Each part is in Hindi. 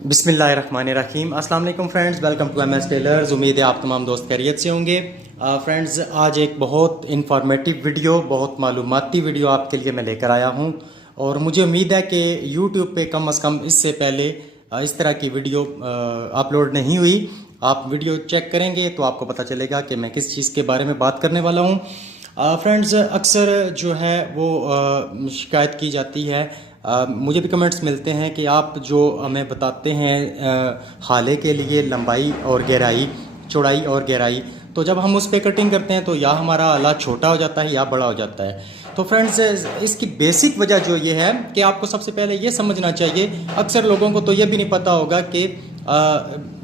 बिस्मिल्लाहिर्रहमानिर्रहीम। अस्सलाम वालेकुम friends, welcome to M S Tailors. उम्मीद है आप तमाम दोस्त खैरियत से होंगे। फ्रेंड्स, आज एक बहुत इन्फॉर्मेटिव वीडियो, बहुत मालूमाती वीडियो आपके लिए मैं लेकर आया हूं और मुझे उम्मीद है कि यूट्यूब पे कम अज़ कम इससे पहले इस तरह की वीडियो अपलोड नहीं हुई। आप वीडियो चेक करेंगे तो आपको पता चलेगा कि मैं किस चीज़ के बारे में बात करने वाला हूँ। फ्रेंड्स, अक्सर जो है वो शिकायत की जाती है, मुझे भी कमेंट्स मिलते हैं कि आप जो हमें बताते हैं हाले के लिए लंबाई और गहराई, चौड़ाई और गहराई, तो जब हम उस पर कटिंग करते हैं तो या हमारा आला छोटा हो जाता है या बड़ा हो जाता है। तो फ्रेंड्स, इसकी बेसिक वजह जो ये है कि आपको सबसे पहले ये समझना चाहिए, अक्सर लोगों को तो ये भी नहीं पता होगा कि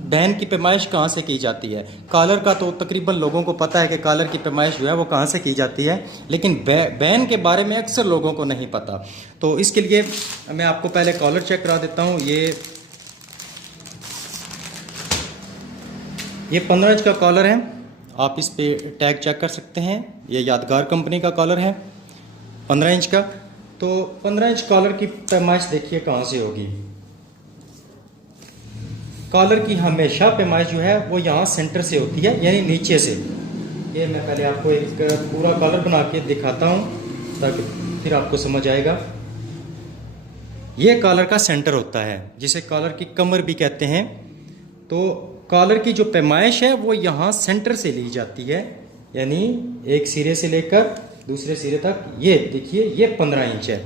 बैन की पैमाइश कहाँ से की जाती है। कॉलर का तो तकरीबन लोगों को पता है कि कॉलर की पैमाइश जो है वो कहाँ से की जाती है, लेकिन बैन के बारे में अक्सर लोगों को नहीं पता। तो इसके लिए मैं आपको पहले कॉलर चेक करा देता हूँ। ये 15 इंच का कॉलर है, आप इस पे टैग चेक कर सकते हैं। ये यादगार कंपनी का कॉलर है 15 इंच का। तो 15 इंच कॉलर की पैमाइश देखिए कहाँ से होगी। कॉलर की हमेशा पैमाइश जो है वो यहाँ सेंटर से होती है, यानी नीचे से। ये मैं पहले आपको एक पूरा कॉलर बना के दिखाता हूँ ताकि फिर आपको समझ आएगा। ये कॉलर का सेंटर होता है, जिसे कॉलर की कमर भी कहते हैं। तो कॉलर की जो पैमाइश है वो यहाँ सेंटर से ली जाती है, यानी एक सिरे से लेकर दूसरे सिरे तक। ये देखिए, ये 15 इंच है,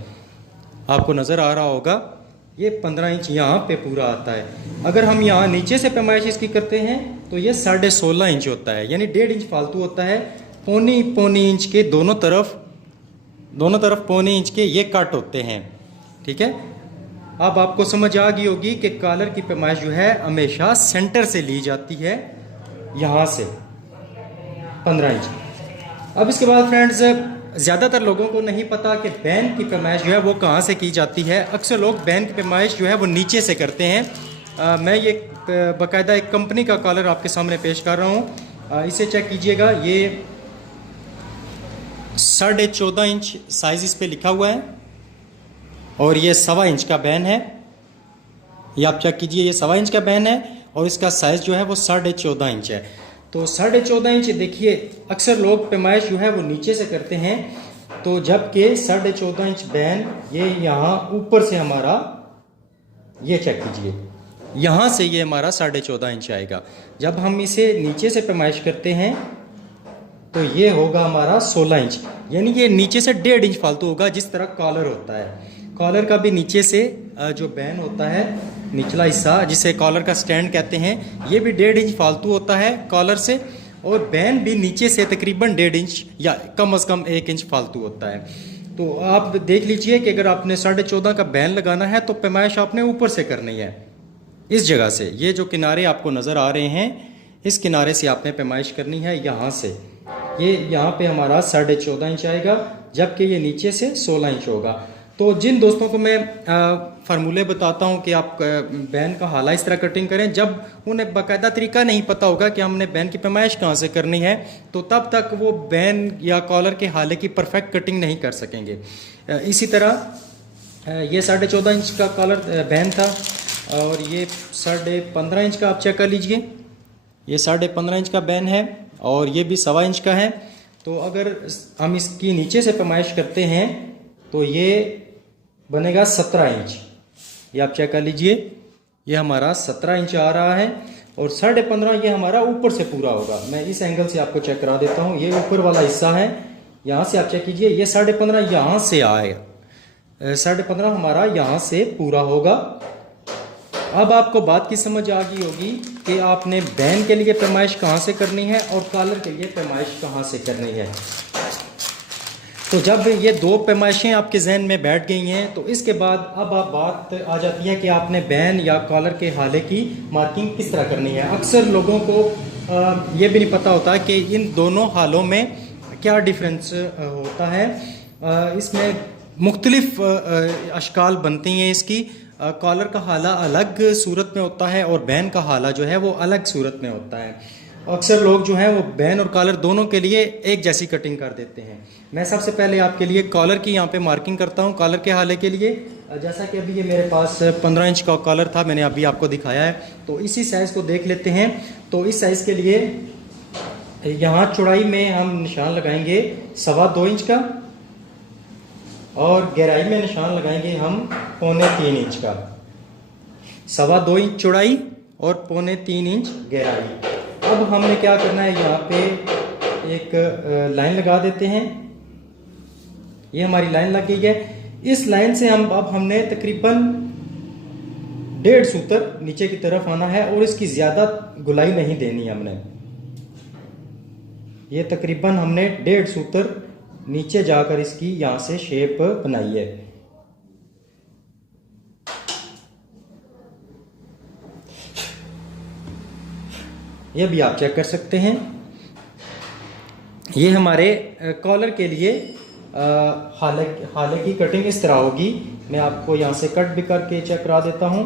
आपको नज़र आ रहा होगा। ये 15 इंच यहाँ पे पूरा आता है। अगर हम यहाँ नीचे से पैमाइश इसकी करते हैं तो ये 16.5 इंच होता है, यानी 1.5 इंच फालतू होता है। पौनी इंच के दोनों तरफ पौने इंच के ये कट होते हैं। ठीक है, अब आपको समझ आ गई होगी कि कॉलर की पैमाइश जो है हमेशा सेंटर से ली जाती है, यहाँ से 15 इंच। अब इसके बाद फ्रेंड्स, ज़्यादातर लोगों को नहीं पता कि बैन की पैमाइश जो है वो कहाँ से की जाती है। अक्सर लोग बैन की पैमाइश जो है वो नीचे से करते हैं। मैं ये बाकायदा एक कंपनी का कॉलर आपके सामने पेश कर रहा हूँ। इसे चेक कीजिएगा। ये 14.5 इंच साइज़ इस पर लिखा हुआ है और ये 1.25 इंच का बैन है। ये आप चेक कीजिए, ये 1.25 इंच का बैन है और इसका साइज़ जो है वो 14.5 इंच है। तो 14.5 इंच देखिए, अक्सर लोग पैमाइश जो है वो नीचे से करते हैं, तो जबकि 14.5 इंच बैन ये यहाँ ऊपर से हमारा, ये चेक कीजिए, यहाँ से ये हमारा 14.5 इंच आएगा। जब हम इसे नीचे से पैमाइश करते हैं तो ये होगा हमारा 16 इंच, यानी ये नीचे से 1.5 इंच फालतू होगा। जिस तरह कॉलर होता है, कॉलर का भी नीचे से जो बैन होता है, निचला हिस्सा जिसे कॉलर का स्टैंड कहते हैं, ये भी 1.5 इंच फालतू होता है कॉलर से, और बैन भी नीचे से तकरीबन 1.5 इंच या कम अज़ कम 1 इंच फालतू होता है। तो आप देख लीजिए कि अगर आपने 14.5 का बैन लगाना है तो पैमाइश आपने ऊपर से करनी है, इस जगह से। ये जो किनारे आपको नज़र आ रहे हैं, इस किनारे से आपने पैमाइश करनी है, यहाँ से। ये यहाँ पे हमारा 14.5 इंच आएगा, जबकि ये नीचे से 16 इंच होगा। तो जिन दोस्तों को मैं फार्मूले बताता हूँ कि आप बैन का हाला इस तरह कटिंग करें, जब उन्हें बाकायदा तरीका नहीं पता होगा कि हमने बैन की पैमाइश कहाँ से करनी है, तो तब तक वो बैन या कॉलर के हाले की परफेक्ट कटिंग नहीं कर सकेंगे। इसी तरह ये 14.5 इंच का कॉलर बैन था और ये 15.5 इंच का आप चेक कर लीजिए। ये 15.5 इंच का बैन है और ये भी 1.25 इंच का है। तो अगर हम इसकी नीचे से पैमाइश करते हैं तो ये बनेगा 17 इंच। ये आप चेक कर लीजिए, ये हमारा 17 इंच आ रहा है और 15.5 ये हमारा ऊपर से पूरा होगा। मैं इस एंगल से आपको चेक करा देता हूँ। ये ऊपर वाला हिस्सा है, यहाँ से आप चेक कीजिए, ये 15.5 यहाँ से आएगा, 15.5 हमारा यहाँ से पूरा होगा। अब आपको बात की समझ आ गई होगी कि आपने बैन के लिए पैमाइश कहाँ से करनी है और कॉलर के लिए पैमाइश कहाँ से करनी है। तो जब ये दो पैमाइशें आपके जहन में बैठ गई हैं, तो इसके बाद अब आप बात आ जाती है कि आपने बैन या कॉलर के हाले की मार्किंग किस तरह करनी है। अक्सर लोगों को ये भी नहीं पता होता कि इन दोनों हालों में क्या डिफरेंस होता है। इसमें मुख्तलिफ अशकाल बनती हैं इसकी। कॉलर का हाला अलग सूरत में होता है और बैन का हाला जो है वो अलग सूरत में होता है। अक्सर लोग जो हैं वो बैन और कॉलर दोनों के लिए एक जैसी कटिंग कर देते हैं। मैं सबसे पहले आपके लिए कॉलर की यहाँ पे मार्किंग करता हूँ। कॉलर के हाले के लिए जैसा कि अभी ये मेरे पास 15 इंच का कॉलर था, मैंने अभी आपको दिखाया है, तो इसी साइज़ को देख लेते हैं। तो इस साइज़ के लिए यहाँ चौड़ाई में हम निशान लगाएंगे 2.25 इंच का, और गहराई में निशान लगाएंगे हम 3.25 इंच का। 2.25 इंच चौड़ाई और 3.25 इंच गहराई। अब हमने क्या करना है, यहाँ पे एक लाइन लगा देते हैं। ये हमारी लाइन लग गई है। इस लाइन से हमने तकरीबन 1.5 सूत्र नीचे की तरफ आना है, और इसकी ज़्यादा गुलाई नहीं देनी हमने। ये तकरीबन हमने 1.5 सूत्र नीचे जाकर इसकी यहाँ से शेप बनाई है। ये भी आप चेक कर सकते हैं। ये हमारे कॉलर के लिए हाले की कटिंग इस तरह होगी। मैं आपको यहाँ से कट भी करके चेक करा देता हूँ।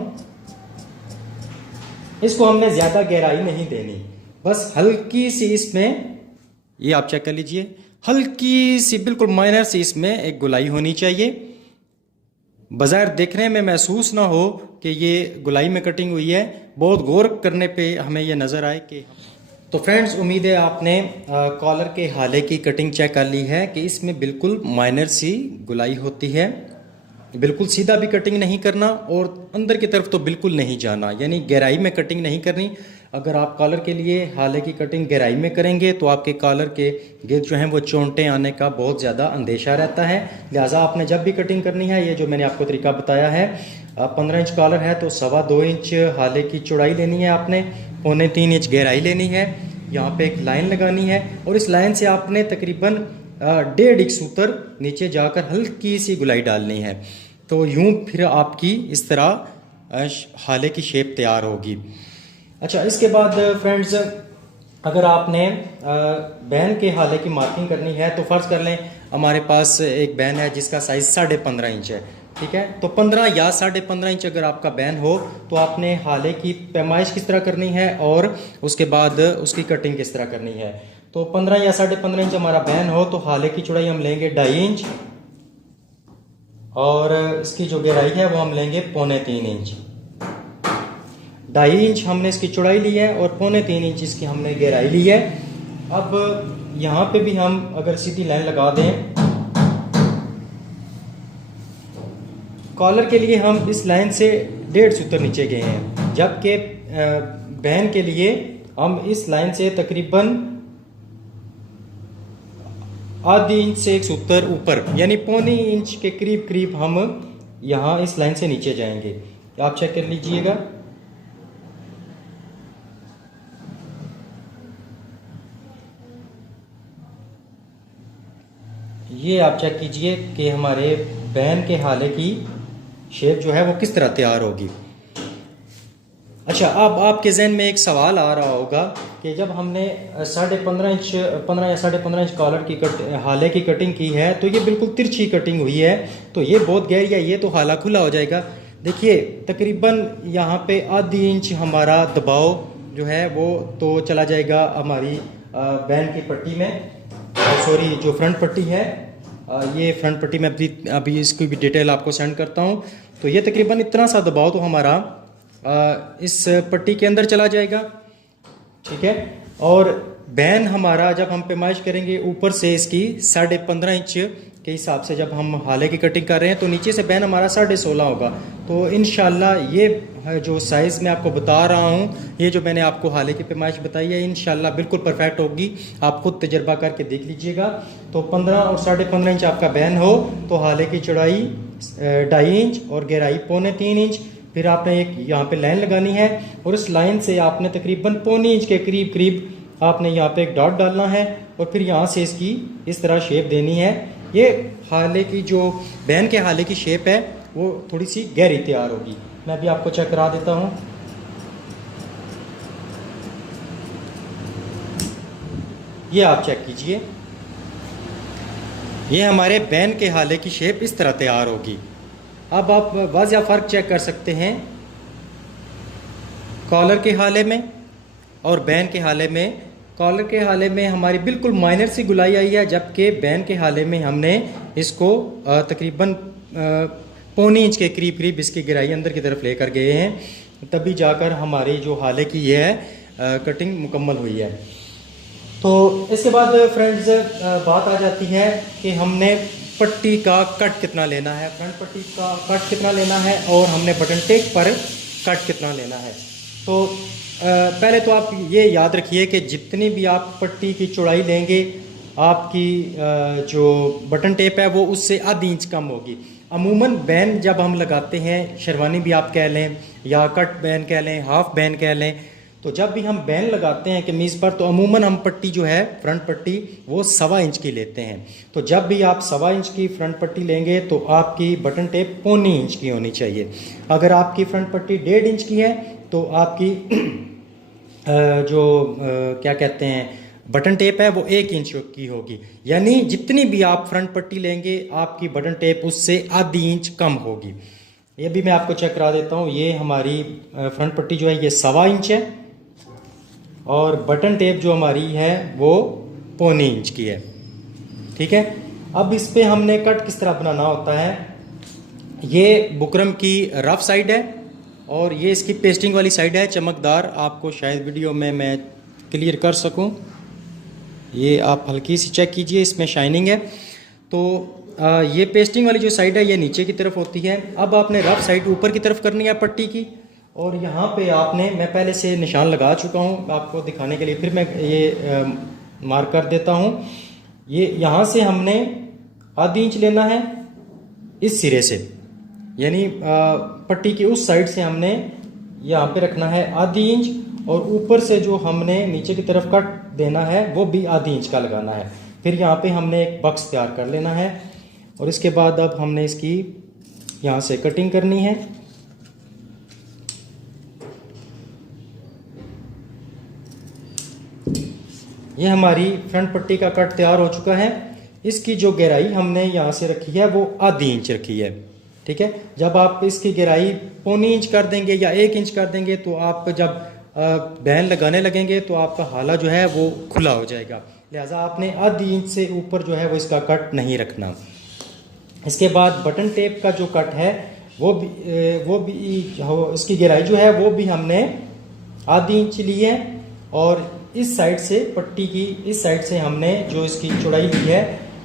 इसको हमने ज़्यादा गहराई नहीं देनी, बस हल्की सी इसमें, ये आप चेक कर लीजिए, हल्की सी बिल्कुल माइनर सी इसमें एक गुलाई होनी चाहिए। बज़ाहिर देखने में महसूस ना हो कि ये गुलाई में कटिंग हुई है, बहुत गौर करने पे हमें ये नज़र आए कि। तो फ्रेंड्स, उम्मीद है आपने कॉलर के हाले की कटिंग चेक कर ली है कि इसमें बिल्कुल माइनर सी गुलाई होती है। बिल्कुल सीधा भी कटिंग नहीं करना और अंदर की तरफ तो बिल्कुल नहीं जाना, यानी गहराई में कटिंग नहीं करनी। अगर आप कॉलर के लिए हाले की कटिंग गहराई में करेंगे तो आपके कॉलर के गिर जो हैं वो चोंटे आने का बहुत ज़्यादा अंदेशा रहता है। लिहाजा आपने जब भी कटिंग करनी है, ये जो मैंने आपको तरीका बताया है, 15 इंच कॉलर है तो 2.25 इंच हाले की चौड़ाई लेनी है आपने, 3.25 इंच गहराई लेनी है। यहाँ पे एक लाइन लगानी है, और इस लाइन से आपने तकरीबन 1.5 सूत्र नीचे जाकर हल्की सी गुलाई डालनी है। तो यूँ फिर आपकी इस तरह हाले की शेप तैयार होगी। अच्छा, इसके बाद फ्रेंड्स, अगर आपने बैन के हाले की मार्किंग करनी है तो फ़र्ज़ कर लें हमारे पास एक बैन है जिसका साइज़ 15.5 इंच है, ठीक है। तो 15 या 15.5 इंच अगर आपका बैन हो तो आपने हाले की पैमाइश किस तरह करनी है और उसके बाद उसकी कटिंग किस तरह करनी है। तो 15 या 15.5 इंच हमारा बैन हो तो हाले की चौड़ाई हम लेंगे 2.5 इंच, और इसकी जो गहराई है वो हम लेंगे 3.25 इंच। 2.5 इंच हमने इसकी चौड़ाई ली है और 3.25 इंच इसकी हमने गहराई ली है। अब यहाँ पे भी हम अगर सीधी लाइन लगा दें, कॉलर के लिए हम इस लाइन से 1.5 सूत्र नीचे गए हैं, जबकि बैन के लिए हम इस लाइन से तकरीबन आधी इंच से 1 सूत्र ऊपर, यानी 1.25 इंच के करीब करीब हम यहाँ इस लाइन से नीचे जाएंगे। आप चेक कर लीजिएगा। ये आप चेक कीजिए कि हमारे बैन के हाले की शेप जो है वो किस तरह तैयार होगी। अच्छा, अब आपके जहन में एक सवाल आ रहा होगा कि जब हमने 15.5 इंच 15 या 15.5 इंच कॉलर की हाले की कटिंग की है तो ये बिल्कुल तिरछी कटिंग हुई है, तो ये बहुत गहरी है, ये तो हाला खुला हो जाएगा। देखिए तकरीबन यहाँ पे आधी इंच हमारा दबाव जो है वो तो चला जाएगा हमारी बैन की पट्टी में, सॉरी जो फ्रंट पट्टी है, ये फ्रंट पट्टी में अभी इसकी भी डिटेल आपको सेंड करता हूँ। तो ये तकरीबन इतना सा दबाव तो हमारा इस पट्टी के अंदर चला जाएगा, ठीक है। और बैन हमारा जब हम पैमाइश करेंगे ऊपर से इसकी 15.5 इंच के हिसाब से, जब हम हाले की कटिंग कर रहे हैं तो नीचे से बैन हमारा 16.5 होगा। तो इंशाल्लाह ये जो साइज़ मैं आपको बता रहा हूँ, ये जो मैंने आपको हाले की पैमाइश बताई है, इंशाल्लाह बिल्कुल परफेक्ट होगी। आप खुद तजर्बा करके देख लीजिएगा। तो 15 और 15.5 इंच आपका बैन हो तो हाले की चौड़ाई 2.5 इंच और गहराई 3.25 इंच। फिर आपने एक यहाँ पे लाइन लगानी है और इस लाइन से आपने तकरीबन 1.25 इंच के करीब करीब आपने यहाँ पे एक डॉट डालना है और फिर यहाँ से इसकी इस तरह शेप देनी है। ये हाले की जो बैन के हाले की शेप है वो थोड़ी सी गहरी तैयार होगी। मैं भी आपको चेक करा देता हूँ। ये आप चेक कीजिए, ये हमारे बैन के हाले की शेप इस तरह तैयार होगी। अब आप वाज़िया फ़र्क चेक कर सकते हैं कॉलर के हाले में और बैन के हाले में, कॉलर के हाले में हमारी बिल्कुल माइनर सी गुलाई आई है, जबकि बैन के हाले में हमने इसको तकरीबन 1.25 इंच के करीब करीब इसकी गिराई अंदर की तरफ लेकर गए हैं, तभी जाकर हमारी जो हाले की ये है कटिंग मुकम्मल हुई है। तो इसके बाद फ्रेंड्स बात आ जाती है कि हमने पट्टी का कट कितना लेना है, फ्रंट पट्टी का कट कितना लेना है और हमने बटन टेप पर कट कितना लेना है। तो पहले तो आप ये याद रखिए कि जितनी भी आप पट्टी की चौड़ाई लेंगे, आपकी जो बटन टेप है वो उससे आधी इंच कम होगी। अमूमन बैन जब हम लगाते हैं, शेरवानी भी आप कह लें या कट बैन कह लें, हाफ बैन कह लें, तो जब भी हम बैन लगाते हैं कमीज़ पर तो अमूमन हम पट्टी जो है फ्रंट पट्टी वो 1.25 इंच की लेते हैं। तो जब भी आप 1.25 इंच की फ्रंट पट्टी लेंगे तो आपकी बटन टेप 1.25 इंच की होनी चाहिए। अगर आपकी फ्रंट पट्टी 1.5 इंच की है तो आपकी क्या कहते हैं बटन टेप है वो 1 इंच की होगी। यानी जितनी भी आप फ्रंट पट्टी लेंगे आपकी बटन टेप उससे आधी इंच कम होगी। ये भी मैं आपको चेक करा देता हूँ। ये हमारी फ्रंट पट्टी जो है ये 1.25 इंच है और बटन टेप जो हमारी है वो 1.25 इंच की है। ठीक है, अब इस पे हमने कट किस तरह बनाना होता है। ये बुकरम की रफ साइड है और ये इसकी पेस्टिंग वाली साइड है, चमकदार। आपको शायद वीडियो में मैं क्लियर कर सकूं, ये आप हल्की सी चेक कीजिए, इसमें शाइनिंग है। तो ये पेस्टिंग वाली जो साइड है ये नीचे की तरफ होती है। अब आपने रफ साइड ऊपर की तरफ करनी है पट्टी की, और यहाँ पे आपने, मैं पहले से निशान लगा चुका हूँ आपको दिखाने के लिए, फिर मैं ये मार्क कर देता हूँ। ये यहाँ से हमने आधी इंच लेना है इस सिरे से, यानी पट्टी की उस साइड से हमने यहाँ पे रखना है आधी इंच, और ऊपर से जो हमने नीचे की तरफ कट देना है वो भी आधी इंच का लगाना है। फिर यहाँ पे हमने एक बक्स तैयार कर लेना है और इसके बाद अब हमने इसकी यहाँ से कटिंग करनी है। ये हमारी फ्रंट पट्टी का कट तैयार हो चुका है। इसकी जो गहराई हमने यहाँ से रखी है वो आधी इंच रखी है। ठीक है, जब आप इसकी गहराई 1.25 इंच कर देंगे या 1 इंच कर देंगे तो आप जब बैन लगाने लगेंगे तो आपका हाला जो है वो खुला हो जाएगा। लिहाजा आपने आधी इंच से ऊपर जो है वो इसका कट नहीं रखना। इसके बाद बटन टेप का जो कट है वो भी इसकी गहराई जो है वो भी हमने आधी इंच ली है, और इस साइड से पट्टी की इस साइड से हमने जो इसकी चौड़ाई ली है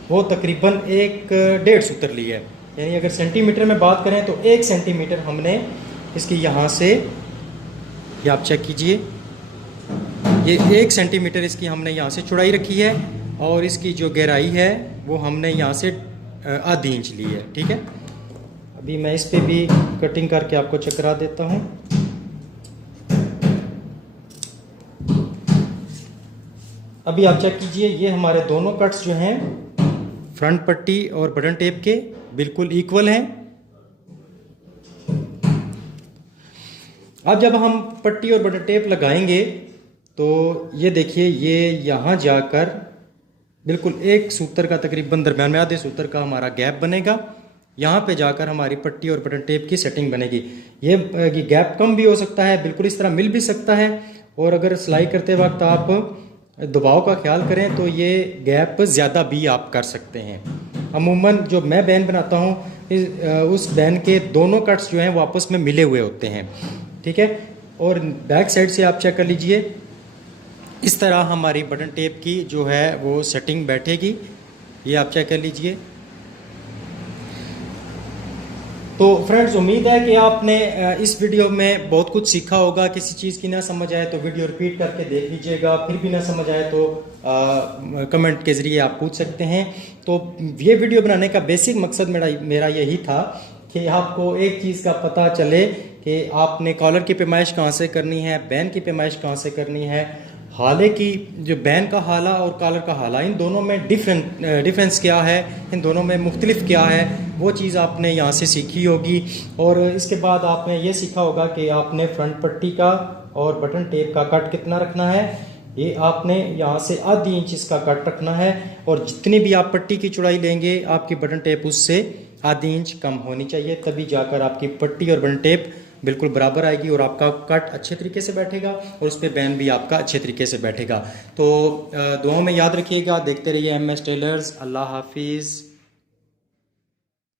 वो तकरीबन 1.5 सूत्र ली है। यानी अगर सेंटीमीटर में बात करें तो 1 सेंटीमीटर हमने इसकी यहाँ से, ये आप चेक कीजिए, ये 1 सेंटीमीटर इसकी हमने यहाँ से चौड़ाई रखी है, और इसकी जो गहराई है वो हमने यहाँ से आधी इंच ली है। ठीक है, अभी मैं इस पे भी कटिंग करके आपको चेक करा देता हूँ। अभी आप चेक कीजिए, ये हमारे दोनों कट्स जो हैं फ्रंट पट्टी और बटन टेप के बिल्कुल इक्वल हैं। अब जब हम पट्टी और बटन टेप लगाएंगे तो ये देखिए, ये यहाँ जाकर बिल्कुल 1 सूत्र का तकरीबन दरम्यान में आधे सूत्र का हमारा गैप बनेगा। यहाँ पे जाकर हमारी पट्टी और बटन टेप की सेटिंग बनेगी। ये गैप कम भी हो सकता है, बिल्कुल इस तरह मिल भी सकता है, और अगर सिलाई करते वक्त आप दबाव का ख्याल करें तो ये गैप ज़्यादा भी आप कर सकते हैं। अमूमन जो मैं बैन बनाता हूँ उस बैन के दोनों कट्स जो हैं वो आपस में मिले हुए होते हैं। ठीक है, और बैक साइड से आप चेक कर लीजिए, इस तरह हमारी बटन टेप की जो है वो सेटिंग बैठेगी। ये आप चेक कर लीजिए। तो फ्रेंड्स, उम्मीद है कि आपने इस वीडियो में बहुत कुछ सीखा होगा। किसी चीज़ की ना समझ आए तो वीडियो रिपीट करके देख लीजिएगा, फिर भी ना समझ आए तो कमेंट के ज़रिए आप पूछ सकते हैं। तो ये वीडियो बनाने का बेसिक मकसद मेरा यही था कि आपको एक चीज़ का पता चले कि आपने कॉलर की पैमाइश कहाँ से करनी है, बैन की पैमाइश कहाँ से करनी है, हाले की जो बैन का हाला और कॉलर का हाला, इन दोनों में डिफरेंस क्या है, इन दोनों में मुख्तलिफ क्या है, वो चीज़ आपने यहाँ से सीखी होगी। और इसके बाद आपने ये सीखा होगा कि आपने फ्रंट पट्टी का और बटन टेप का कट कितना रखना है। ये आपने यहाँ से आधी इंच इसका कट रखना है, और जितनी भी आप पट्टी की चौड़ाई लेंगे आपकी बटन टेप उससे आधी इंच कम होनी चाहिए, तभी जाकर आपकी पट्टी और बटन टेप बिल्कुल बराबर आएगी और आपका कट अच्छे तरीके से बैठेगा और उस पर बैन भी आपका अच्छे तरीके से बैठेगा। तो दुआओं में याद रखिएगा, देखते रहिए MS टेलर्स। अल्लाह हाफिज़।